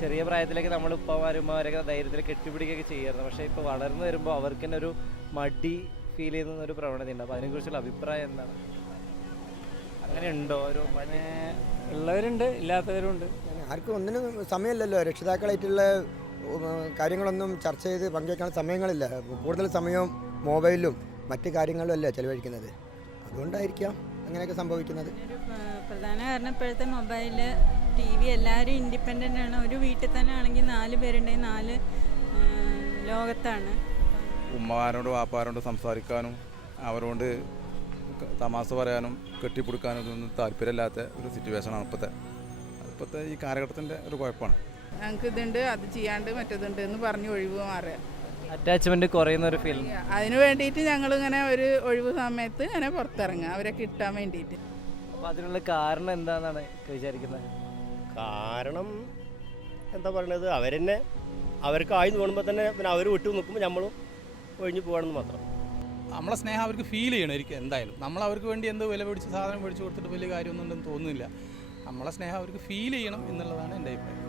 ചെറിയ പ്രായത്തിലേക്ക് നമ്മൾ ഉപ്പമാരും ഉമ്മമാരൊക്കെ ധൈര്യത്തിൽ കെട്ടിപ്പിടിക്കുകയൊക്കെ ചെയ്യായിരുന്നു. പക്ഷേ ഇപ്പോൾ വളർന്നു വരുമ്പോൾ അവർക്ക് തന്നെ ഒരു മടി ഫീൽ ചെയ്യുന്ന ഒരു പ്രവണതയുണ്ട്. അപ്പോൾ അതിനെക്കുറിച്ചുള്ള അഭിപ്രായം എന്താണ്? അങ്ങനെ ഉണ്ടോ? ഒരു മടി ഉള്ളവരുണ്ട്, ഇല്ലാത്തവരുണ്ട്. ആർക്കും ഒന്നിനും സമയമില്ലല്ലോ. രക്ഷിതാക്കളായിട്ടുള്ള കാര്യങ്ങളൊന്നും ചർച്ച ചെയ്ത് പങ്കുവയ്ക്കാൻ സമയങ്ങളില്ല. കൂടുതൽ സമയവും മൊബൈലും മറ്റു കാര്യങ്ങളും അല്ലേ ചിലവഴിക്കുന്നത്. അതുകൊണ്ടായിരിക്കാം അങ്ങനെയൊക്കെ സംഭവിക്കുന്നത്. പ്രധാന കാരണം ഇപ്പോഴത്തെ മൊബൈല്, ടി വി, എല്ലാവരും ഇൻഡിപെൻഡൻ്റ് ആണ്. ഒരു വീട്ടിൽ തന്നെ ആണെങ്കിൽ 4 പേരുണ്ടെങ്കിൽ 4 ലോകത്താണ്. ഉമ്മമാരോട് വാപ്പാരോട് സംസാരിക്കാനും അവരോട് തമാശ പറയാനും കെട്ടിപ്പിടിക്കാനും ഇതൊന്നും താല്പര്യമില്ലാത്ത ഒരു സിറ്റുവേഷനാണ് ഇപ്പോഴത്തെ ഈ കാലഘട്ടത്തിൻ്റെ ഒരു കുഴപ്പമാണ്. ഞങ്ങൾക്ക് ഇതുണ്ട്, അത് ചെയ്യാണ്ട് മറ്റേതുണ്ട് എന്ന് പറഞ്ഞ് ഒഴിവ് മാറുക, അറ്റാച്ച്മെന്റ് കുറയുന്ന ഒരു ഫീൽ. അതിന് വേണ്ടിയിട്ട് ഞങ്ങളിങ്ങനെ ഒരു ഒഴിവ് സമയത്ത് ഇങ്ങനെ പുറത്തിറങ്ങുക അവരെ കിട്ടാൻ വേണ്ടിയിട്ട്. അപ്പോൾ അതിനുള്ള കാരണം എന്താണെന്നാണ് വിചാരിക്കുന്നത്? കാരണം എന്താ പറയണത്, അവരെന്നെ അവർക്ക് ആയി തോന്നുമ്പോൾ തന്നെ പിന്നെ അവർ വിട്ടു നിൽക്കുമ്പോൾ നമ്മളും ഒഴിഞ്ഞു പോകണമെന്ന് മാത്രം. നമ്മളെ സ്നേഹം അവർക്ക് ഫീൽ ചെയ്യണമായിരിക്കും. എന്തായാലും നമ്മൾ അവർക്ക് വേണ്ടി എന്തോ വില പിടിച്ച് സാധനം മേടിച്ച് കൊടുത്തിട്ട് വലിയ കാര്യമൊന്നും ഉണ്ടെന്ന് തോന്നുന്നില്ല. നമ്മളെ സ്നേഹം അവർക്ക് ഫീൽ ചെയ്യണം എന്നുള്ളതാണ് എൻ്റെ അഭിപ്രായം.